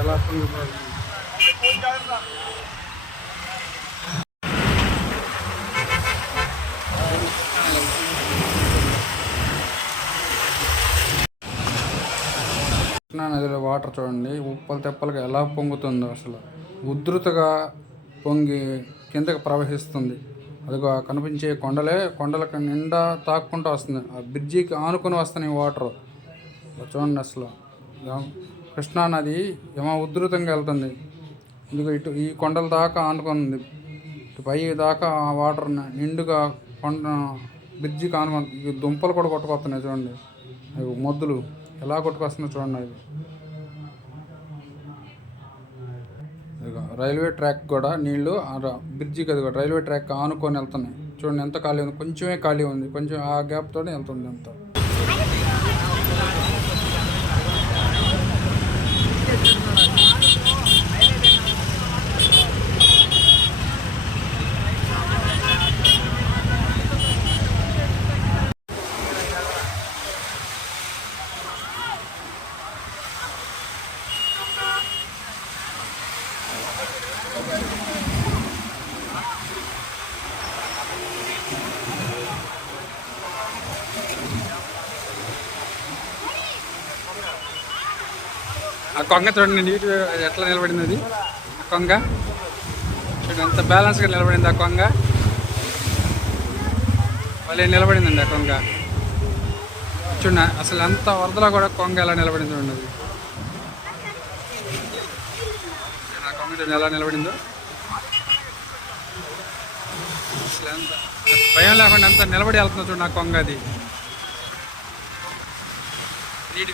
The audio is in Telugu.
ఎలా కృష్ణా నదిలో వాటర్ చూడండి ఉప్పలు తెప్పలుగా ఎలా పొంగుతుందో అసలు. ఉధృతగా పొంగి కిందకి ప్రవహిస్తుంది. అదిగో కనిపించే కొండలే కొండలకు నిండా తాక్కుంటూ వస్తుంది ఆ బ్రిడ్జికి ఆనుకొని వస్తున్నాయి వాటర్. చూడండి అసలు. కృష్ణానది కృష్ణా నది ఏమో ఉధృతంగా వెళ్తుంది. ఇదిగో ఇటు ఈ కొండల దాకా ఆనుకుంది ఇటు పై దాకా ఆ వాటర్ నిండుగా కొండ బ్రిడ్జికి ఆనుకుంది ఇవి దుంపలు కూడా కొట్టుకొస్తున్నాయి చూడండి. అవి మొద్దులు ఎలా కొట్టుకొస్తున్నాయి చూడండి అవి. రైల్వే ట్రాక్ కూడా నీళ్ళు ఆ కదా రైల్వే ట్రాక్ ఆనుకొని వెళ్తున్నాయి. చూడండి ఎంత ఖాళీ ఉంది. కొంచెమే ఖాళీ ఉంది. కొంచెం ఆ గ్యాప్ తోనే వెళ్తుంది అంత. ఆ కొంగ చూడండి నీటి ఎట్లా నిలబడింది అది? ఆ కొంగ? చూడండి ఎంత బ్యాలెన్స్గా నిలబడింది ఆ కొంగ. మళ్ళీ నిలబడిందండి ఆ కొంగ. చూడండి అసలు అంత వరదలో కూడా కొంగ ఎలా నిలబడింది చూడండి అది చూడండి, ఆ కొంగ ఎలా నిలబడిందో. భయం లేకుండా ఎంత నిలబడి వెళ్తున్నా చూడండి నా కొంగ అది. నీటి